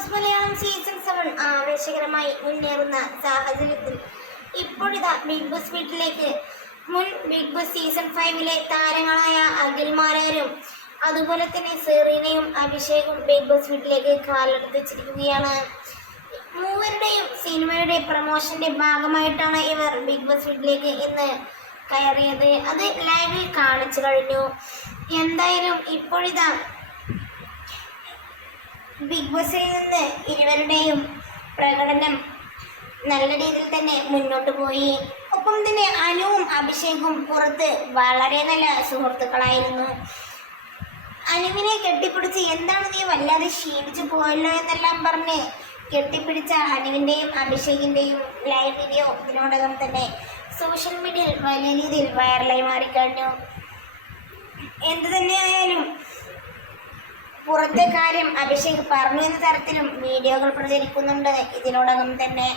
Boss Malayalam season 7 ആവേശകരമായി മുന്നേറുന്ന സാഹചര്യത്തിൽ ഇപ്പോഴിതാ ബിഗ് ബോസ് വീട്ടിലേക്ക് മുൻ ബിഗ് ബോസ് സീസൺ 5 താരങ്ങളായ അഖിൽമാരാരും അതുപോലെ തന്നെ സെറീനയും അഭിഷേകും ബിഗ് ബോസ് വീട്ടിലേക്ക് കാലെടുത്ത് വെച്ചിരിക്കുകയാണ്. മൂവരുടെയും സിനിമയുടെ പ്രമോഷന്റെ ഭാഗമായിട്ടാണ് ഇവർ ബിഗ് ബോസ് വീട്ടിലേക്ക് ഇന്ന് കയറിയത്. അത് ലൈവിൽ കാണിച്ചു കഴിഞ്ഞു. എന്തായാലും ഇപ്പോഴിതാ ബിഗ് ബോസിൽ നിന്ന് ഇരുവരുടെയും പ്രകടനം നല്ല രീതിയിൽ തന്നെ മുന്നോട്ട് പോയി. ഒപ്പം തന്നെ അനുവും അഭിഷേകും പുറത്ത് വളരെ നല്ല സുഹൃത്തുക്കളായിരുന്നു. അനുവിനെ കെട്ടിപ്പിടിച്ച് എന്താണ് നീ വല്ലാതെ ക്ഷീണിച്ചു പോയല്ലോ എന്നെല്ലാം പറഞ്ഞ് കെട്ടിപ്പിടിച്ച അനുവിൻ്റെയും അഭിഷേകിൻ്റെയും ലൈവ് വീഡിയോ ഇതിനോടകം തന്നെ സോഷ്യൽ മീഡിയയിൽ വലിയ രീതിയിൽ വൈറലായി മാറിക്കഴിഞ്ഞു. എന്തു തന്നെയായാലും പുറത്തെ കാര്യം അഭിഷേക് പറഞ്ഞു എന്ന തരത്തിലും വീഡിയോകൾ പ്രചരിക്കുന്നുണ്ട് ഇതിനോടകം തന്നെ.